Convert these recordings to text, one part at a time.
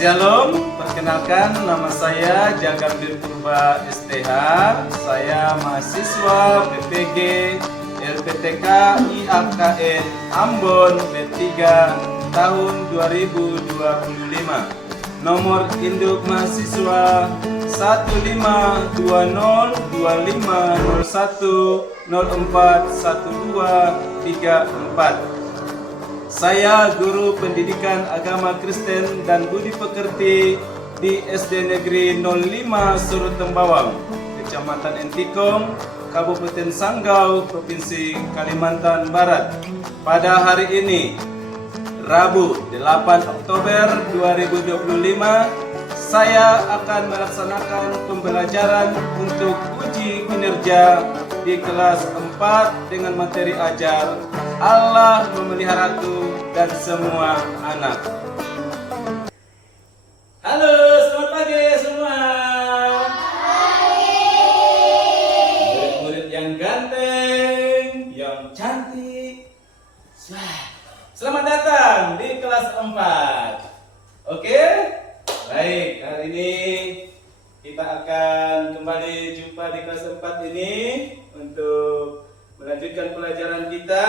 Shalom, perkenalkan nama saya Jagambir Purba STH. Saya mahasiswa PPG LPTK IAKN Ambon B3 tahun 2025. Nomor induk mahasiswa 15205010412434. Saya guru pendidikan agama Kristen dan budi pekerti di SD Negeri 05 Surutembawang, Kecamatan Entikong, Kabupaten Sanggau, Provinsi Kalimantan Barat. Pada hari ini, Rabu 8 Oktober 2025, saya akan melaksanakan pembelajaran untuk uji kinerja di kelas 4 dengan materi ajar Allah memeliharaku dan semua anak. Halo, selamat pagi semua. Murid-murid yang ganteng, yang cantik, selamat datang di kelas 4. Oke? Baik, hari ini kita akan kembali jumpa di kelas 4 ini untuk melanjutkan pelajaran kita.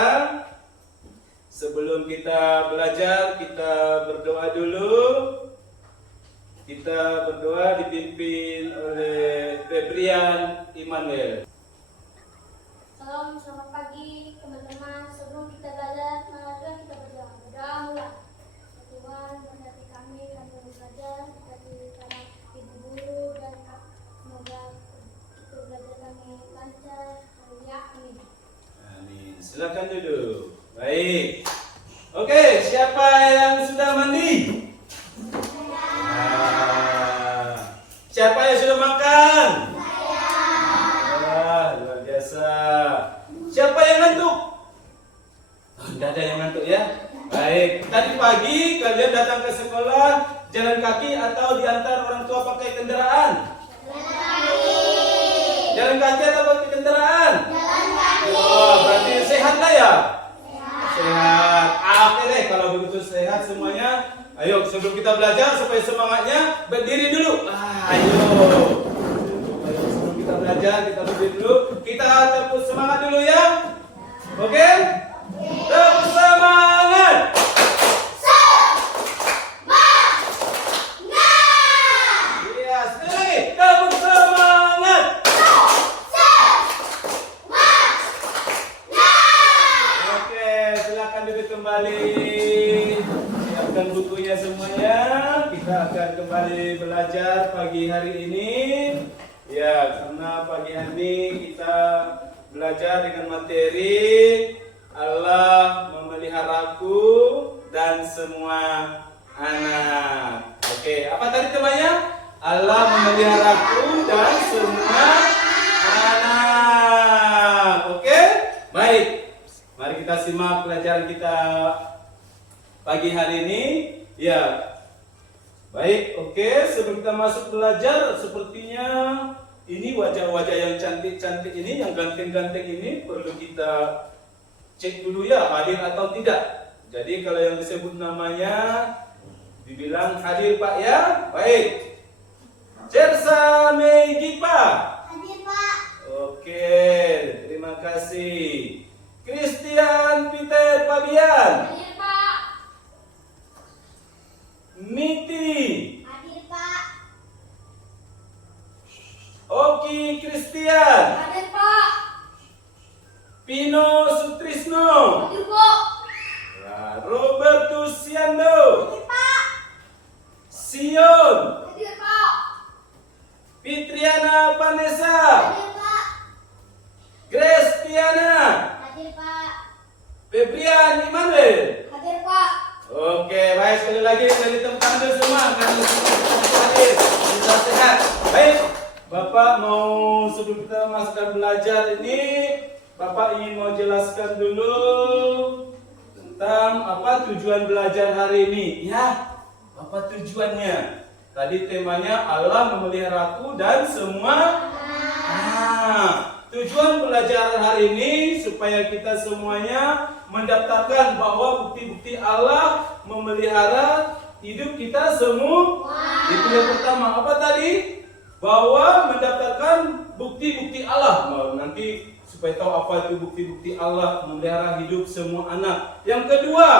Sebelum kita belajar, kita berdoa dulu. Kita berdoa dipimpin oleh Febrian Immanuel. Salam, selamat pagi teman-teman. Sebelum kita belajar, mari kita berdoa. Berdoa mulai. Tuhan memberkati kami belajar, berkati para ibu guru dan semoga itu belajar kami lancar. Haleluya, amin. Amin. Silakan duduk. Baik. Oke, siapa yang sudah mandi? Siapa yang sudah makan? Wah, luar biasa. Siapa yang ngantuk? Oh, tidak ada yang ngantuk ya. Baik. Tadi pagi kalian datang ke sekolah jalan kaki atau diantar orang tua pakai kendaraan? Jalan kaki atau pakai kendaraan? Oh, berarti sehat lah ya? Sehat. Oke deh, kalau begitu sehat semuanya. Ayo, sebelum kita belajar supaya semangatnya, berdiri dulu. Ayo. Sebelum kita belajar, kita berdiri dulu. Kita tepuk semangat dulu ya. Oke? Tepuk semangat. Iya, sekali lagi. Tepuk semangat. Oke, silakan duduk kembali. Siapkan bukunya semuanya. Kita akan kembali belajar pagi hari ini. Ya, karena pagi hari ini kita belajar dengan materi Allah memeliharaku dan semua anak. Oke, apa tadi temanya? Allah memeliharaku dan semua anak. Oke, baik. Mari kita simak pelajaran kita pagi hari ini. Ya, baik. Oke, sebelum kita masuk belajar, sepertinya ini wajah-wajah yang cantik-cantik ini, yang ganteng-ganteng ini perlu kita cek dulu ya, hadir atau tidak. Jadi kalau yang disebut namanya dibilang hadir Pak ya. Baik. Cersa Megipa. Hadir Pak. Oke, terima kasih. Christian Peter Fabian. Hadir Pak. Miti. Hadir Pak. Oki Christian. Hadir Pak. Pino Sutrisno. Hadir Pak. Robertus Siando. Hadir Pak. Sion. Hadir Pak. Fitriana Vanessa. Hadir Pak. Grace Tiana. Hadir Pak. Febrian Immanuel. Hadir Pak. Oke, baik, sekali lagi dari tepuk tangan dulu semua karena semua hadir, bisa sehat. Baik, Bapak mau sebelum kita masukkan belajar ini, Bapak ingin mau jelaskan dulu tentang apa tujuan belajar hari ini. Ya, apa tujuannya? Tadi temanya Allah memeliharaku dan semua. Tujuan pelajaran hari ini supaya kita semuanya mendaftarkan bahwa bukti-bukti Allah memelihara hidup kita semua. Itu yang pertama. Apa tadi? Bahwa mendapatkan bukti-bukti Allah. Nah, nanti supaya tahu apa itu bukti-bukti Allah memelihara hidup semua anak. Yang kedua,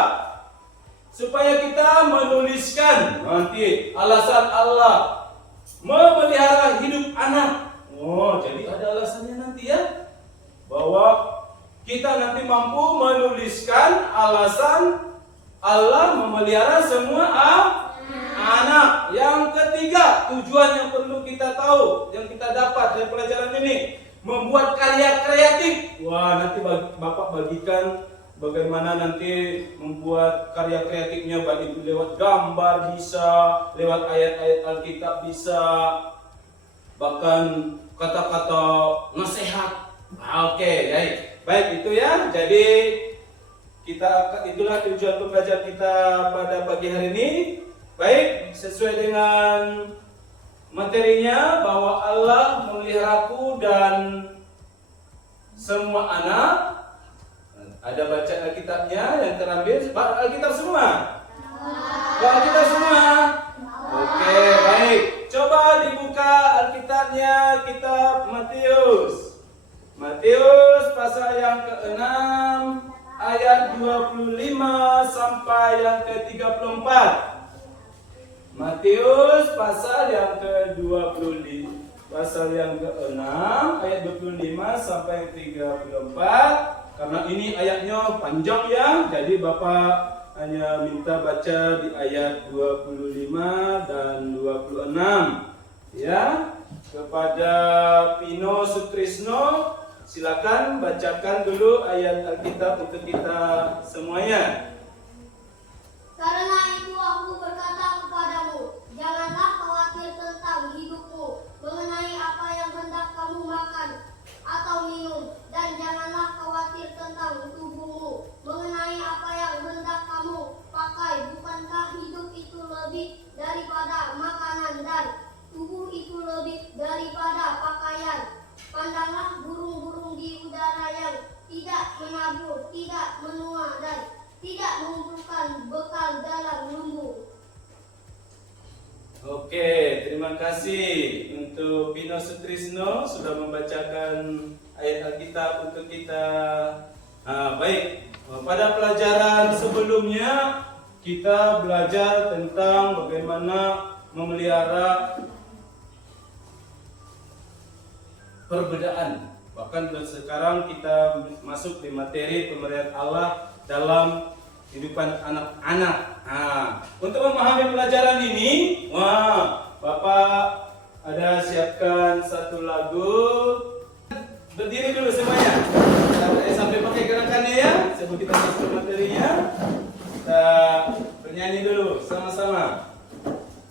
supaya kita menuliskan nanti alasan Allah memelihara hidup anak. Oh, jadi ada alasannya nanti ya. Bahwa kita nanti mampu menuliskan alasan Allah memelihara semua anak. Yang ketiga, tujuan yang perlu kita tahu, yang kita dapat dari pelajaran ini, membuat karya kreatif. Wah, nanti Bapak bagikan bagaimana nanti membuat karya kreatifnya, baik itu lewat gambar bisa, lewat ayat-ayat Alkitab bisa, bahkan kata-kata nasihat. Oke, baik itu ya. Jadi itulah tujuan pembelajaran kita pada pagi hari ini. Baik, sesuai dengan materinya bahwa Allah memeliharaku dan semua anak. Ada baca Alkitabnya yang terambil. Alkitab semua? Alkitab semua? Oke, baik. Coba dibuka Alkitabnya, kitab Matius. Matius pasal yang ke-6 ayat 25 sampai yang ke-34. Matius pasal yang ke-25 pasal yang ke-6 ayat 25 sampai 34. Karena ini ayatnya panjang ya, jadi Bapak hanya minta baca di ayat 25 dan 26 ya. Kepada Pino Sutrisno, silakan bacakan dulu ayat Alkitab untuk kita semuanya. Karena itu aku berkata kepadamu, janganlah khawatir tentang hidupmu, mengenai apa yang hendak kamu makan atau minum, dan janganlah khawatir tentang tubuhmu, mengenai apa yang hendak kamu pakai. Bukankah hidup itu lebih daripada makanan dan tubuh itu lebih daripada pakaian? Pandanglah burung-burung di udara yang tidak menabur, tidak menua, dan tidak mengumpulkan bekal dalam lumbung. Oke, terima kasih untuk Pino Sutrisno sudah membacakan ayat Alkitab untuk kita. Baik, pada pelajaran sebelumnya kita belajar tentang bagaimana memelihara perbedaan. Bahkan sekarang kita masuk di materi pemberian Allah dalam kehidupan anak-anak. Untuk memahami pelajaran ini, Bapak ada siapkan satu lagu. Berdiri dulu semuanya. Sampai pakai gerakannya ya. Sebelum kita masuk ke materinya, kita bernyanyi dulu sama-sama.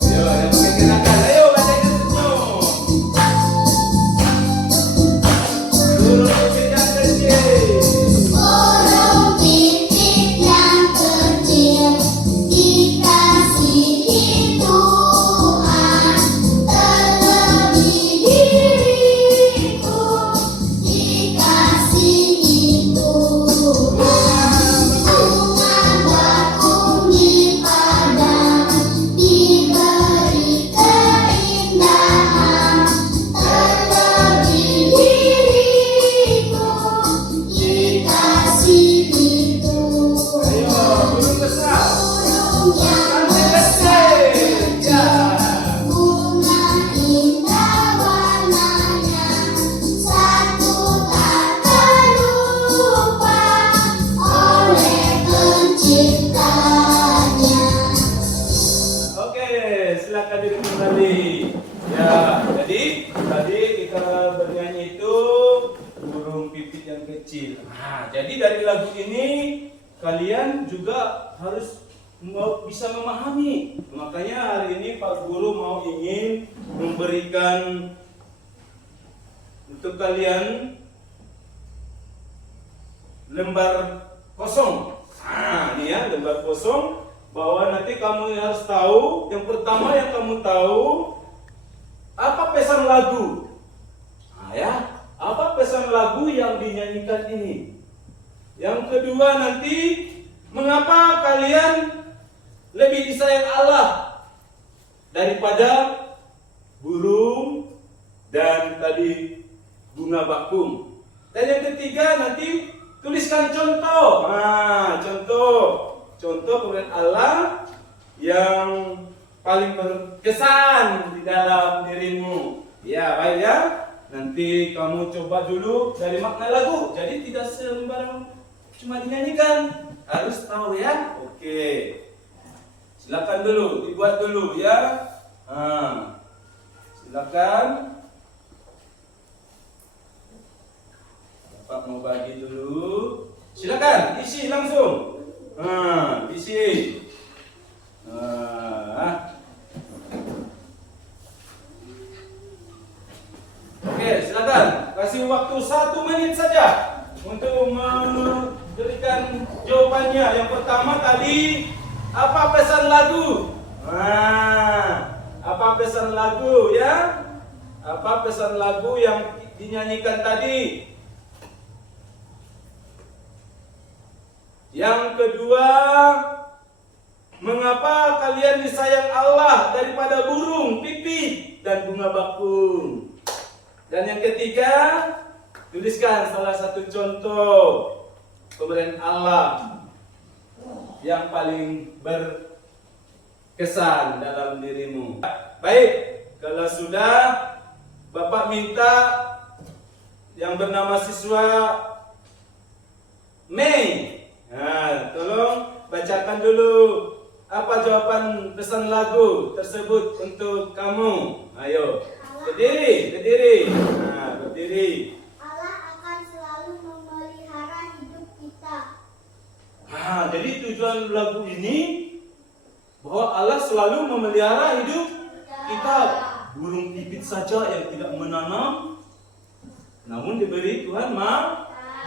Yo, yang pakai gerakan. Ayo, bacain semua. Burung pipit yang kecil. Burung pipit yang kecil dikasihi Tuhan, terlebih diriku dikasihi Tuhan. Bunga bakung di padang diberi keindahan, terlebih diriku dikasihi Tuhan. Ayo, burung besar. Burung yang besar kecil, bunga indah warnanya, satu tak terlupa oleh penciptanya. Oke, silakan duduk kembali. Ya, jadi tadi kita bernyanyi itu burung pipit yang kecil. Jadi dari lagu ini kalian juga harus bisa memahami. Makanya hari ini Pak Guru mau ingin memberikan untuk kalian lembar kosong. Ini ya lembar kosong, bahwa nanti kamu harus tahu. Yang pertama yang kamu tahu, apa pesan lagu. Apa pesan lagu yang dinyanyikan ini. Yang kedua nanti, mengapa kalian lebih disayang Allah daripada burung dan tadi bunga bakung. Dan yang ketiga nanti tuliskan contoh. Nah, contoh pemberian Allah yang paling berkesan di dalam dirimu. Ya, baik ya. Nanti kamu coba dulu dari makna lagu. Jadi tidak sembarang cuma dinyanyikan. Harus tahu ya. Oke. Silakan dulu, dibuat dulu ya. Silakan. Bapak mau bagi dulu. Silakan, isi langsung. Isi. Oke, silakan. Kasih waktu 1 menit saja untuk memberikan jawabannya. Yang pertama tadi, apa pesan lagu? Apa pesan lagu ya? Apa pesan lagu yang dinyanyikan tadi? Yang kedua, mengapa kalian disayang Allah daripada burung, pipit, dan bunga bakung? Dan yang ketiga, tuliskan salah satu contoh pemberian Allah yang paling berkesan dalam dirimu. Baik, kalau sudah, Bapak minta yang bernama siswa Mei. Tolong bacakan dulu apa jawaban pesan lagu tersebut untuk kamu. Ayo, berdiri. Berdiri. Allah akan selalu memelihara hidup kita. Jadi tujuan lagu ini bahwa Allah selalu memelihara hidup kita. Burung pipit saja yang tidak menanam, namun diberi Tuhan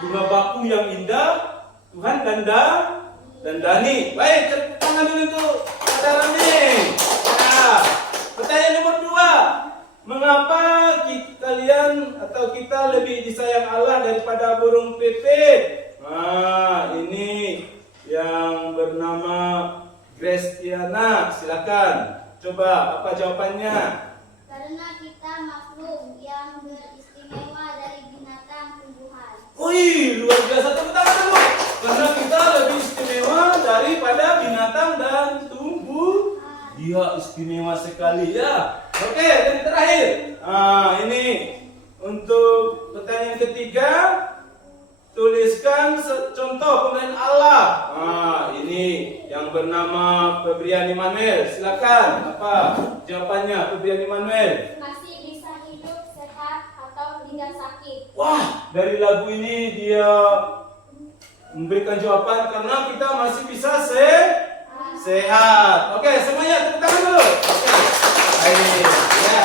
bunga bakung yang indah, Tuhan dandani. Baik, tepuk tangan dulu untuk saudara nih. Pertanyaan nomor 2. Mengapa kalian atau kita lebih disayang Allah daripada burung pipit? Ini yang bernama Graciana. Silakan. Coba apa jawabannya? Karena kita makhluk yang beristimewa dari binatang tumbuhan. Wih, luar biasa, tepuk tangan dulu. Karena kita lebih istimewa daripada binatang dan tumbuh. Dia istimewa sekali ya. Oke, dan terakhir. Ini untuk pertanyaan ketiga. Tuliskan contoh pemberian Allah. Ini yang bernama Febrian Immanuel. Silakan. Apa jawabannya, Febrian Immanuel? Masih bisa hidup sehat atau tidak sakit. Wah, dari lagu ini dia memberikan jawaban karena kita masih bisa sehat. Oke, semuanya tepuk tangan dulu. Oke. Baik, ya.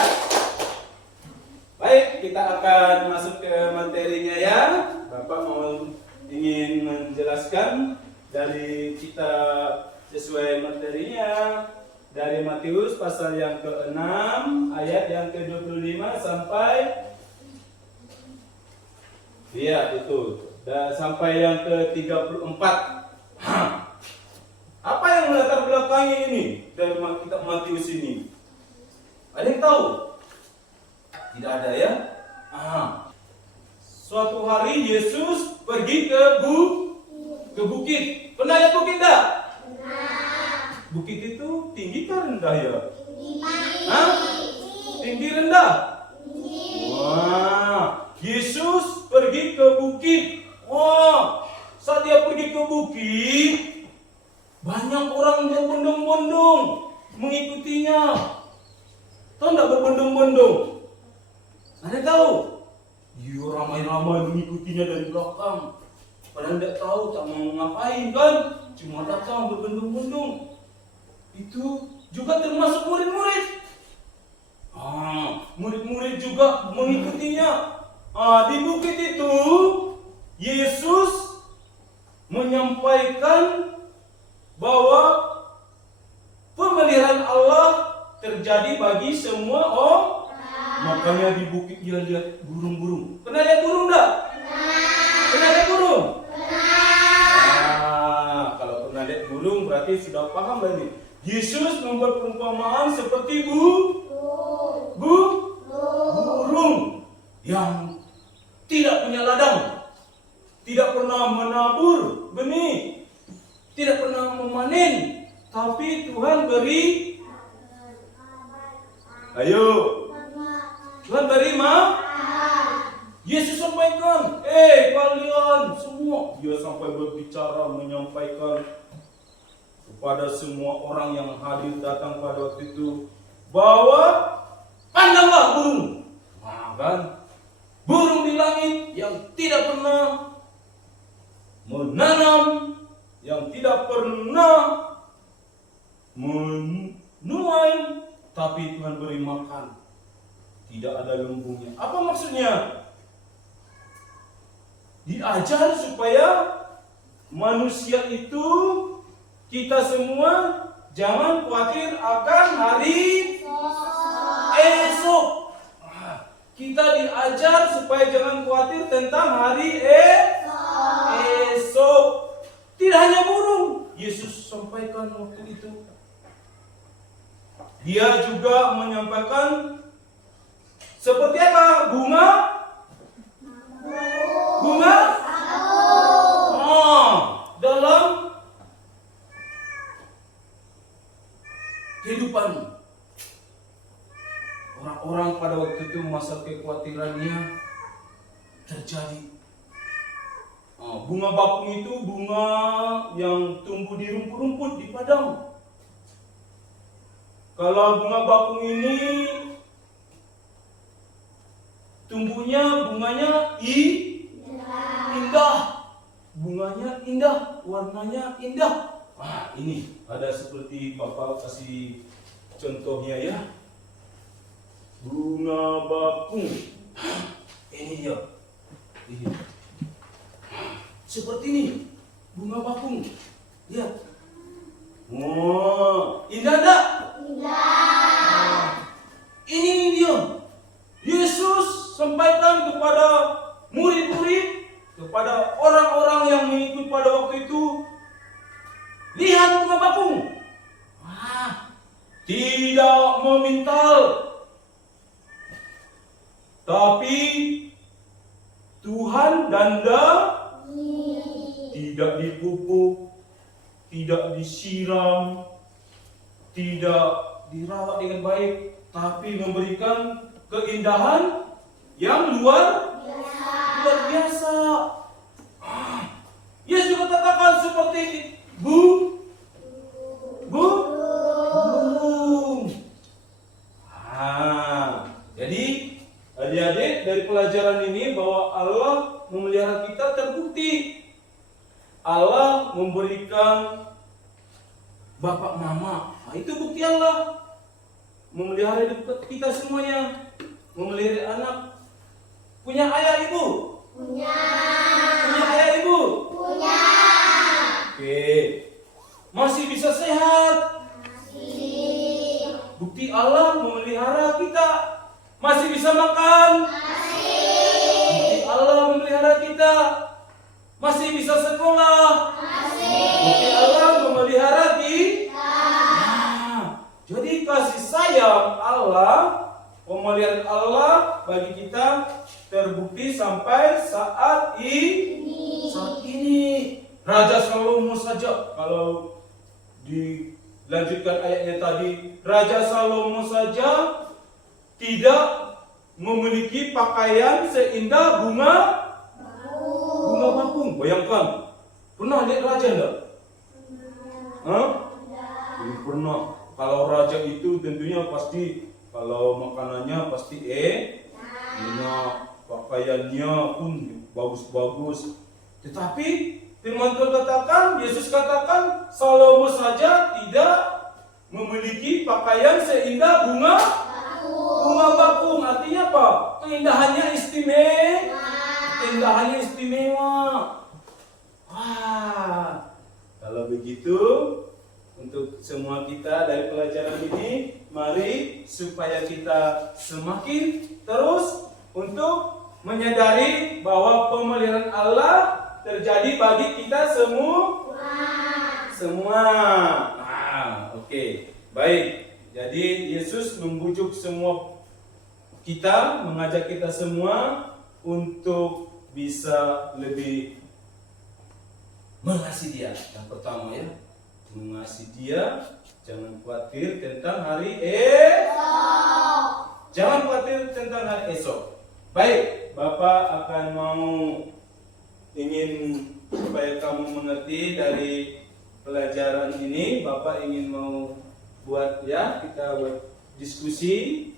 Baik, kita akan masuk ke materinya ya. Bapak mau ingin menjelaskan dari kita sesuai materinya dari Matius pasal yang ke-6 ayat yang ke-25 sampai betul. Dan sampai yang ke-34. Apa yang melatar belakangi ini dari kitab Matius ini? Ada yang tahu? Tidak ada ya? Suatu hari Yesus pergi ke bukit. Pernah lihat bukit enggak? Bukit itu tinggi kan rendah ya? Tinggi rendah? Wah, Yesus pergi ke bukit. Wah, saat dia pergi ke bukit, banyak orang berbondong-bondong mengikutinya. Tahu enggak berbondong-bondong? Ada tahu? Iya, ramai-ramai mengikutinya dari belakang. Padahal tidak tahu, tak mau ngapain kan? Cuma datang berbondong-bondong. Itu juga termasuk murid-murid. Murid-murid juga mengikutinya. Di bukit itu Yesus menyampaikan bahwa pemeliharaan Allah terjadi bagi semua orang. Makanya di bukit dia lihat burung-burung. Pernah lihat burung enggak? Pernah lihat burung? Kalau pernah lihat burung berarti sudah paham ini. Yesus membuat perumpamaan seperti burung yang tidak punya ladang, tidak pernah menabur benih, tidak pernah memanen, tapi Tuhan beri. Ayo, Tuhan beri Yesus sampaikan, kalian semua. Dia sampai berbicara, menyampaikan kepada semua orang yang hadir datang pada waktu itu, bahwa pandanglah burung. Nah, kan? Burung di langit yang tidak pernah menanam, yang tidak pernah menuai, tapi Tuhan beri makan. Tidak ada lumbungnya. Apa maksudnya? Diajar supaya manusia itu, kita semua jangan khawatir akan hari esok. Kita diajar supaya jangan khawatir tentang hari esok. Tidak hanya burung, Yesus sampaikan waktu itu. Dia juga menyampaikan seperti apa? Bunga? Dalam kehidupan orang-orang pada waktu itu, masa kekhawatirannya terjadi. Bunga bakung itu bunga yang tumbuh di rumput-rumput di padang. Kalau bunga bakung ini tumbuhnya, bunganya indah. Bunganya indah, warnanya indah. Ini ada seperti Bapak kasih contohnya ya. Bunga bakung. Ini dia. Ini. Seperti ini. Bunga bakung. Lihat. Indah tak? Indah. Ini dia. Yesus sampaikan kepada murid-murid, kepada orang-orang yang mengikut pada waktu itu, lihat bunga bakung. Tidak memintal, tapi Tuhan danda, tidak dipupuk, tidak disiram, tidak dirawat dengan baik, tapi memberikan keindahan yang luar biasa. Yesus juga katakan seperti burung. Jadi adik-adik, dari pelajaran ini bahwa Allah memelihara kita terbukti. Allah memberikan bapak mama. Itu bukti Allah memelihara hidup kita semuanya. Memelihara anak. Punya ayah ibu? Punya. Punya ayah ibu? Punya. Oke. Masih bisa sehat? Masih. Bukti Allah memelihara kita. Masih bisa makan? Masih. Bukti Allah memelihara kita. Masih bisa sekolah? Masih. Bukti Allah memelihara kita. Jadi kasih sayang Allah, pemeliharaan Allah bagi kita terbukti sampai saat ini. Raja Salomo saja, kalau dilanjutkan ayatnya tadi, Raja Salomo saja tidak memiliki pakaian seindah bunga bakung. Bayangkan, pernah lihat raja enggak? Pernah. Kalau raja itu tentunya pasti, kalau makanannya pasti enak, pakaiannya pun bagus-bagus. Tetapi firman Tuhan katakan, Yesus katakan, Salomo saja tidak memiliki pakaian seindah bunga bakung. Artinya apa? Keindahannya istimewa. Kalau begitu, untuk semua kita dari pelajaran ini, mari supaya kita semakin terus untuk menyadari bahwa pemeliharaan Allah terjadi bagi kita semua. Oke. Oke, baik. Jadi Yesus membujuk semua kita, mengajak kita semua untuk bisa lebih mengasihi Dia. Yang pertama ya, mengasihi Dia. Jangan khawatir tentang hari esok. Jangan khawatir tentang hari esok. Baik, Bapak akan mau ingin supaya kamu mengerti dari pelajaran ini. Bapak ingin mau buat ya, kita buat diskusi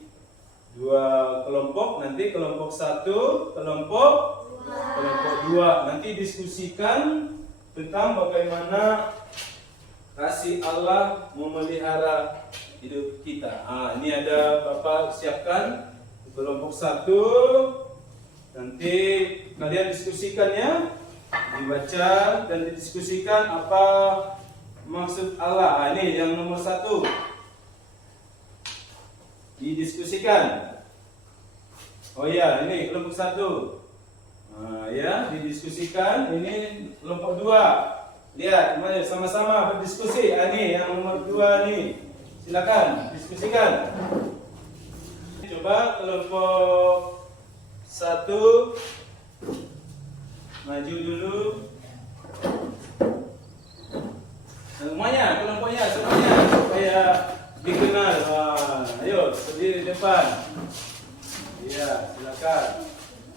dua kelompok, nanti kelompok satu, kelompok dua, nanti diskusikan tentang bagaimana kasih Allah memelihara hidup kita. Ini ada Bapak siapkan kelompok satu, nanti kalian diskusikan ya, dibaca dan didiskusikan apa maksud Allah. Ini yang nomor satu, didiskusikan. Oh ya, ini kelompok satu. Ya, didiskusikan. Ini kelompok dua. Lihat, mari sama-sama berdiskusi. Ini yang nomor dua nih. Silakan diskusikan. Coba kelompok satu maju dulu. Semuanya, kelompoknya semuanya supaya dikenal. Ayo berdiri di depan. Iya, silakan.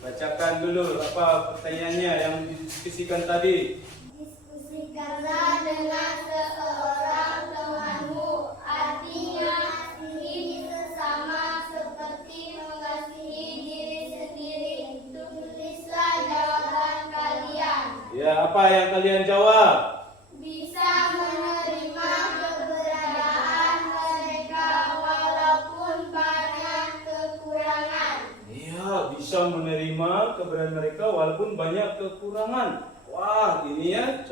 Bacakan dulu apa pertanyaannya yang didiskusikan tadi. Diskusikanlah dengan seseorang temanmu, artinya mengasihi sesama seperti mengasihi diri sendiri. Tulislah jawaban kalian. Ya, apa yang kalian jawab? Bisa menerima keberadaan mereka walaupun banyak kekurangan. Iya, bisa menerima keberadaan mereka walaupun banyak kekurangan. Wah, ini ya,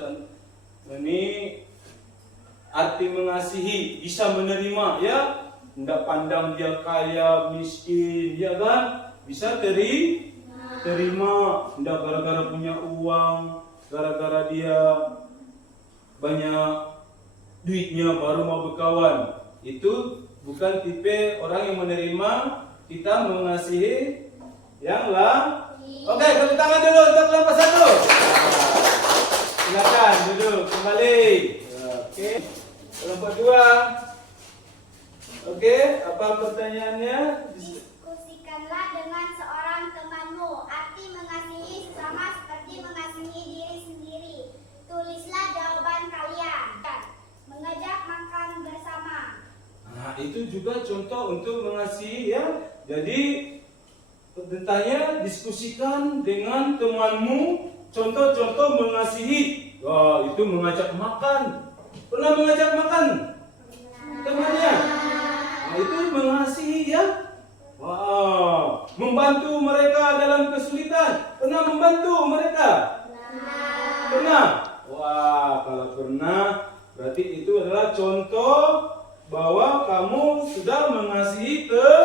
ini arti mengasihi, bisa menerima ya, tidak pandang dia kaya, miskin, ya kan? Bisa terima, tidak gara-gara punya uang, gara-gara dia banyak duitnya baru mau berkawan. Itu bukan tipe orang yang menerima. Kita mengasihi yang lah. Oke, tepuk tangan dulu untuk kelompok satu. Silakan duduk kembali. Oke, kelompok dua. Oke, apa pertanyaannya? Diskusikanlah dengan seorang temanmu, arti mengasihi sesama seperti mengasihi diri sendiri. Tulislah jawaban kalian. Mengajak makan bersama. Nah, itu juga contoh untuk mengasihi ya. Jadi tentangnya diskusikan dengan temanmu contoh-contoh mengasihi. Wah, itu mengajak makan. Pernah mengajak makan temannya? Nah, itu mengasihi ya. Wah, membantu mereka dalam kesulitan. Pernah membantu mereka? Pernah? Wah, kalau pernah berarti itu adalah contoh bahwa kamu sudah mengasihi teman.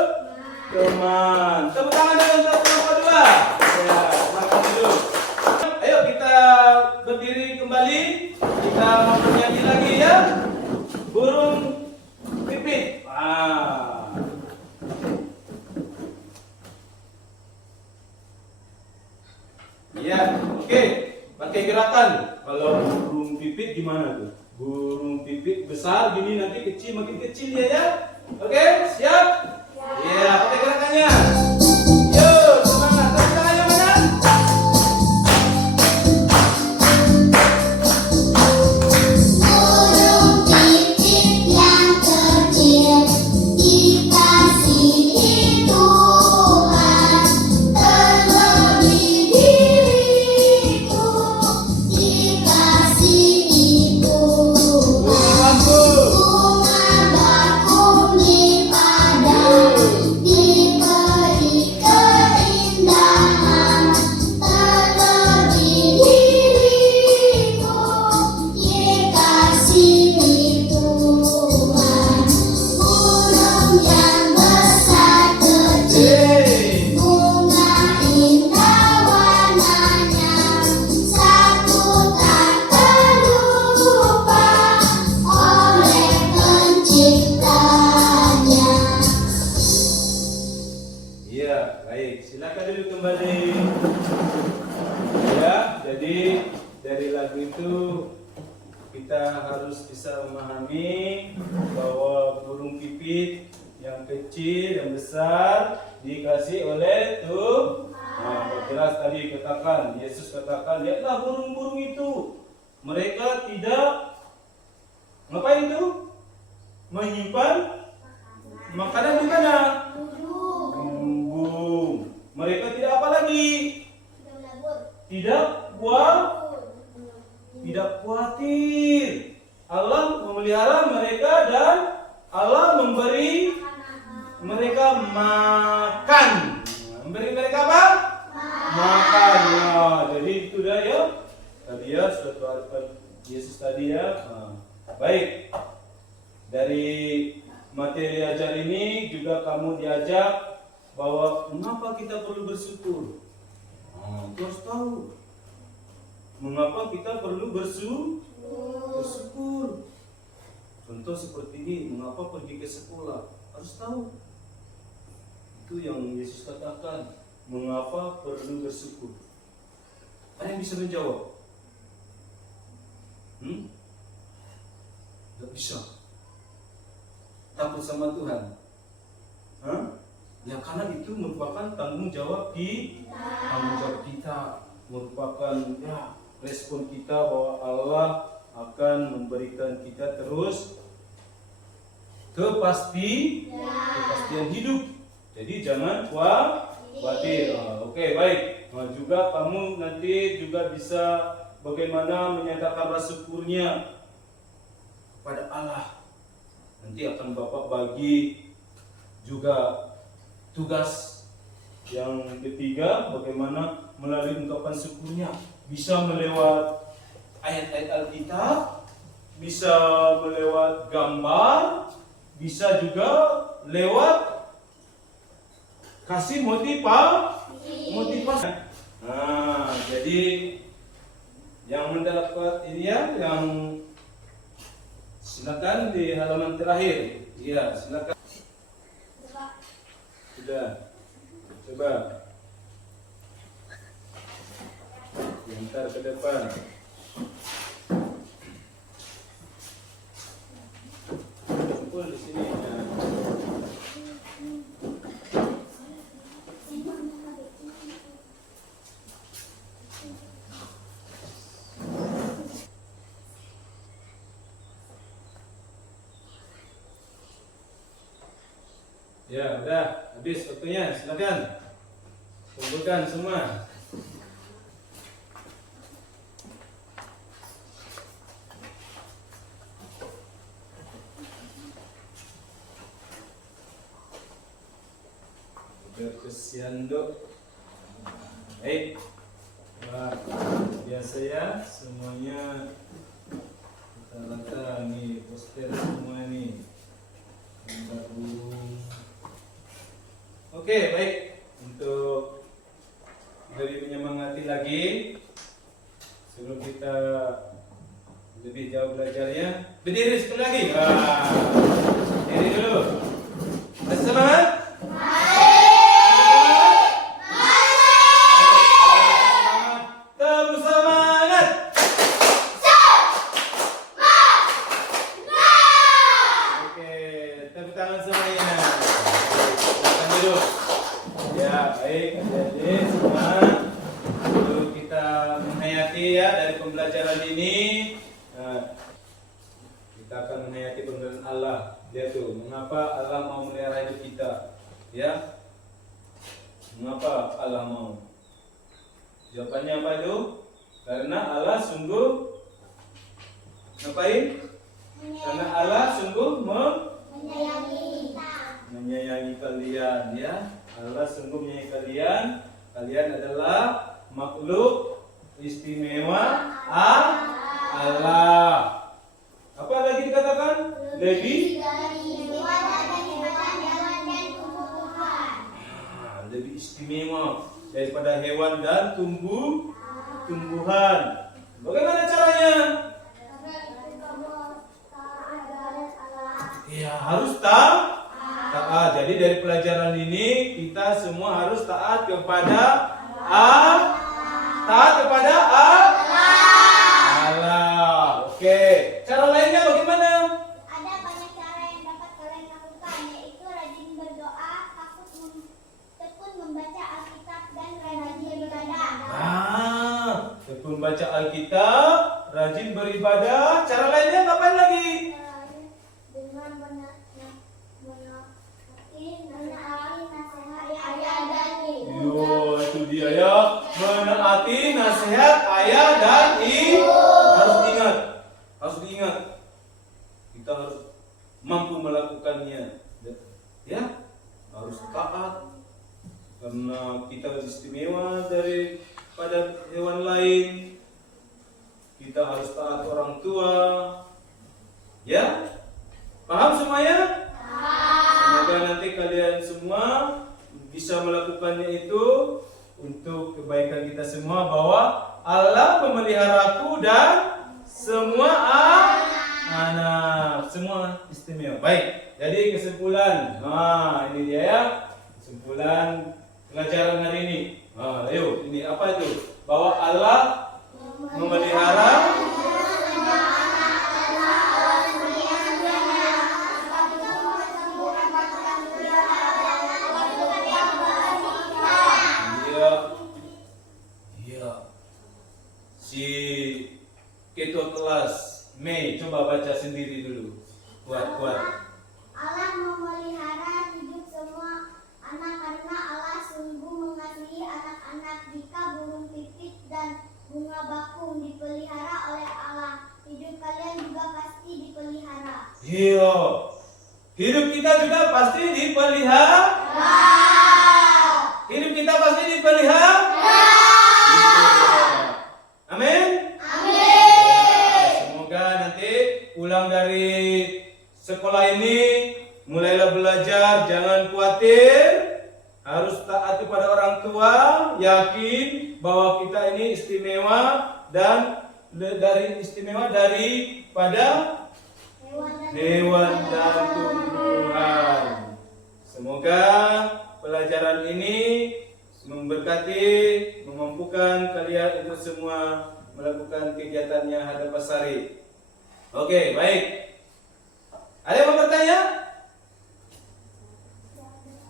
Tepuk tangan dulu untuk kelompok dua. Ya, silakan dulu. Ayo kita berdiri kembali. Kita mau bernyanyi lagi ya. Burung pipit. Ya, oke. Pakai gerakan. Kalau burung pipit gimana tuh? Burung pipit besar gini, nanti kecil makin kecil dia ya. Oke, siap? Ya, pakai gerakannya. Yuk, semangat. Tepuk tangannya mana? Burung pipit yang kecil dikasihi Tuhan, terlebih diriku dikasihi Tuhan. Bunga bakung di padang diberi Jadi dari lagu itu kita harus bisa memahami bahwa burung pipit yang kecil, yang besar dikasih oleh Tuhan. Nah, jelas tadi katakan, Yesus katakan, lihatlah burung-burung itu. Mereka tidak ngapain itu? Menyimpan makanan di mana? Lumbung. Mereka tidak apa lagi? Tidak khawatir. Allah memelihara mereka dan Allah memberi mereka makan. Memberi mereka apa? Makan. Nah, jadi itu dah ya. Tadi ya suatu harapan Yesus tadi ya. Baik. Dari materi ajar ini juga kamu diajak bahwa mengapa kita perlu bersyukur. Kita harus tahu mengapa kita perlu bersyukur. Contoh seperti ini, mengapa pergi ke sekolah? Harus tahu. Itu yang Yesus katakan, mengapa perlu bersyukur. Ada yang bisa menjawab? Tidak bisa. Takut sama Tuhan. Ya karena itu merupakan tanggung jawab kita, merupakan ya respon kita bahwa Allah akan memberikan kita terus kepastian hidup. Jadi jangan khawatir. Oke, baik. Nah, juga kamu nanti juga bisa bagaimana menyatakan rasa syukurnya kepada Allah. Nanti akan Bapak bagi juga tugas yang ketiga, bagaimana melalui ungkapan syukurnya. Bisa melewat ayat-ayat Alkitab, bisa melewat gambar, bisa juga lewat kasih motivasi. Nah, jadi yang mendapat ini ya, yang silakan di halaman terakhir. Iya, silakan. Sudah. Coba. Sebentar ke depan. Kumpul di sini. Ya, udah habis waktunya. Silakan. Kumpulkan semua. Kesian dok. Baik. Wah, biasa ya semuanya. Rata-rata nih poster semua nih. Oke, baik. Untuk lebih menyemangati lagi sebelum kita lebih jauh belajarnya, berdiri sekali lagi. Berdiri dulu. Masih semangat? Pembelajaran ini kita akan menghayati pemberian Allah. Lihat tuh, mengapa Allah mau melihara hidup kita? Ya, mengapa Allah mau? Jawabannya apa itu? Karena Allah sungguh ngapain? Karena Allah sungguh menyayangi kalian, ya. Allah sungguh menyayangi kalian. Kalian adalah makhluk istimewa Allah. Apa lagi dikatakan? Lebih lebih istimewa daripada hewan dan tumbuhan. Bagaimana caranya? Ya harus taat. Jadi dari pelajaran ini kita semua harus taat kepada Allah. kita rajin beribadah. Cara lainnya ngapain lagi? Dengan menaati nasihat ayah dan ibu. Yo, itu dia ya. Menaati nasihat ayah dan ibu. Harus diingat. Kita harus mampu melakukannya. Ya, harus taat. Karena kita istimewa daripada hewan lain. Kita harus taat orang tua. Ya? Paham semuanya? Semoga nanti kalian semua bisa melakukannya itu untuk kebaikan kita semua, bahwa Allah memeliharaku dan semua anak. Semua istimewa. Baik. Jadi kesimpulan. Nah, ini dia ya. Kesimpulan pelajaran hari ini. Nah, ayo, ini apa itu? Bahwa Allah memelihara si ketua kelas Mei, coba baca sendiri dulu. Kuat. Allah memelihara hidup semua anak karena Allah sungguh mengasihi anak-anak. Jika burung pipit dan bunga bakung dipelihara oleh Allah, hidup kalian juga pasti dipelihara. Iya. Hidup kita juga pasti dipelihara. Hidup kita pasti dipelihara. Amin. Semoga nanti pulang dari sekolah ini mulailah belajar, jangan khawatir, harus taat kepada orang tua, yakin bahwa kita ini istimewa dan istimewa daripada hewan dan tumbuhan. Semoga pelajaran ini memberkati, memampukan kalian itu semua melakukan kegiatannya hadap sari. Oke, baik. Ada yang mau bertanya?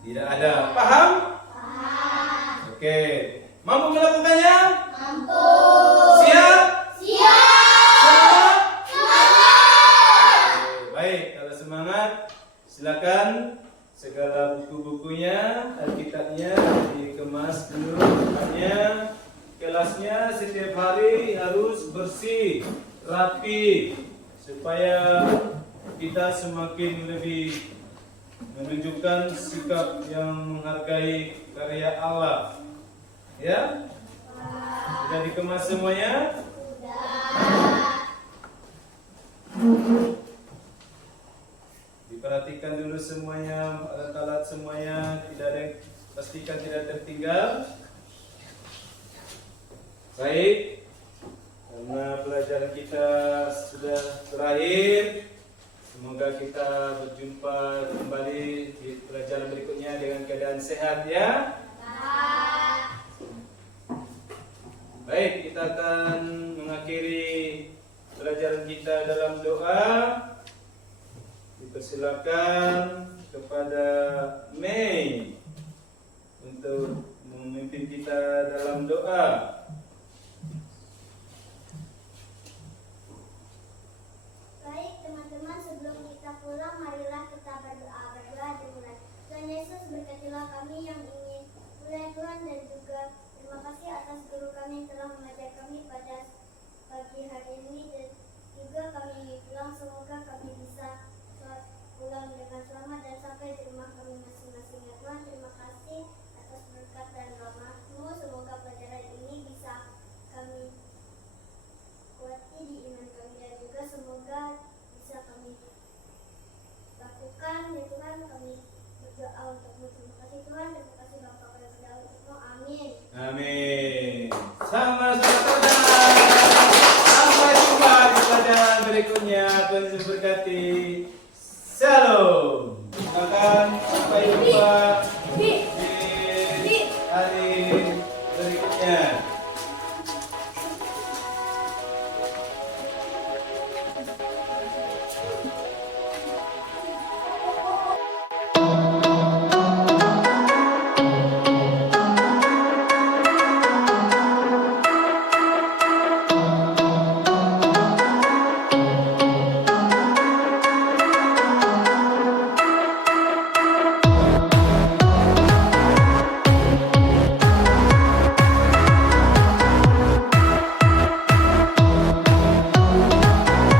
Tidak ada. Paham? Oke. Mampu melakukannya? Mampu. Siap? Siap. Semangat! Baik, kalau semangat, silakan segala buku-bukunya, Alkitabnya dikemas dulu. Tempatnya, kelasnya setiap hari harus bersih, rapi, supaya kita semakin lebih menunjukkan sikap yang menghargai karya Allah. Ya? Sudah dikemas semuanya? Diperhatikan dulu semuanya, alat-alat semuanya, tidak ada, pastikan tidak tertinggal. Baik, karena pelajaran kita sudah berakhir, semoga kita berjumpa kembali di pelajaran berikutnya dengan keadaan sehat ya. Baik, kita akan mengakhiri pelajaran kita dalam doa. Dipersilakan kepada Mei untuk memimpin kita dalam doa. Baik teman-teman, sebelum kita pulang, marilah kita berdoa dimulai. Tuhan Yesus, berkatilah kami yang ingin mulai Tuhan, dan juga terima kasih atas guru kami yang telah mengajar kami pada pagi hari ini, dan juga kami pulang, semoga kami bisa pulang dengan selamat dan sampai di rumah kami masing-masing. Ya Tuhan, terima kasih atas berkat dan rahmat-Mu. Semoga pelajaran ini bisa kami kuati di iman kami, dan juga semoga bisa kami lakukan. Ya Tuhan, kami berdoa untuk-Mu. Terima kasih Tuhan, terima kasih Bapa kami berdoa untuk-Mu. Amin. Amin. Sama-sama. Sampai jumpa di pelajaran berikutnya. Tuhan Yesus berkati. Shalom. Akan sampai jumpa di hari berikutnya.